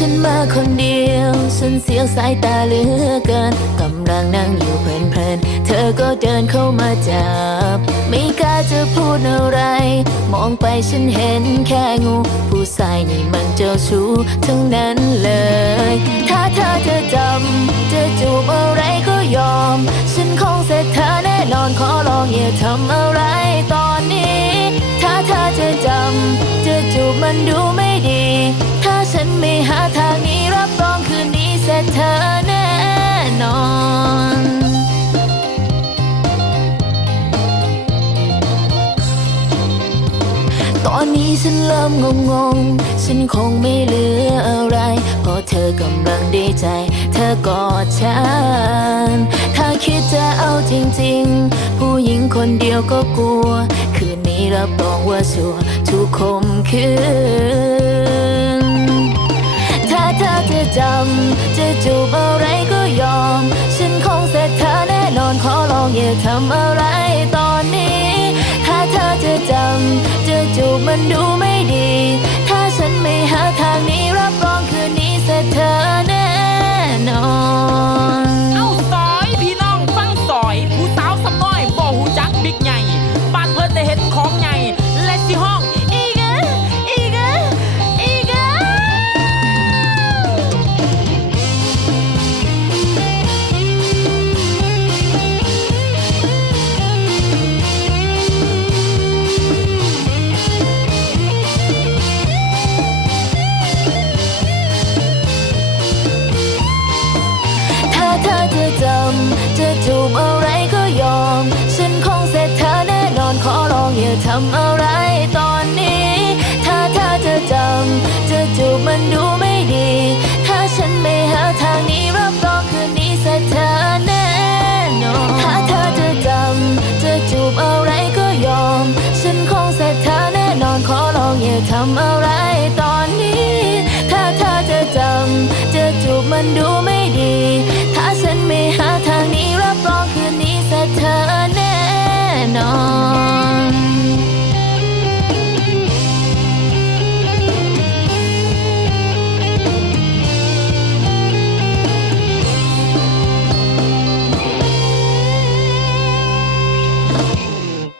ฉันมาคนเดียวฉันเสียวสายตาเหลือเกินกำลังนั่งอยู่เพลินๆเธอก็เดินเข้ามาจับไม่กล้าจะพูดอะไรมองไปฉันเห็นแค่งูผู้ชายนี่มันเจ้าชู้ทั้งนั้นเลยถ้าเธอจะจำจะจูบอะไรก็ยอมฉันคงเสร็จเธอแน่นอนขอลองอย่าทำอะไรตอนนี้ถ้าเธอจะจำจะจูบมันดูไม่ดีถ้าฉันไม่หาทางนี้รับรองคืนนี้เสร็จเธอแน่นอนตอนนี้ฉันเริ่มงงฉันคงไม่เหลืออะไรเพราะเธอกำลังดีใจเธอกอดฉันถ้าคิดจะเอาจริงๆผู้หญิงคนเดียวก็กลัวคืนนี้รับรองว่าชัวร์ทุกคมคืนถ้าเธอจะจำจะจูบอะไรก็ยอมฉันคงเสร็จเธอแน่นอนขอลองอย่าทำอะไรตอนนี้ถ้าเธอจะจำจะจูบมันดูไม่ดีถ้าฉันไม่หาทางนี้รับรองคืนนี้เสร็จเธอแน่นอนเอาซอยพี่น้องฟังซอยผู้สาวสำน้อยบ่หูจักบิ๊กใหญ่บ้านเพิ่นได้เห็นของใหญ่และสิห้องอีกอะอีกอะอีกอะถ้าเธอจะจำจะจูบอะไรก็ยอมฉันคงเสร็จเธอแน่นอนขอลองอย่าทำอะไรตอนนี้ถ้าเธอจะจำจะจูบมันดูไม่ดีถ้าฉันไม่หาทางนี้รับรองคืนนี้เสร็จเธอแน่นอนถ้าเธอจะจำจะจูบอะไรก็ยอมฉันคงเสร็จเธอแน่นอนขอลองอย่าทำอะไร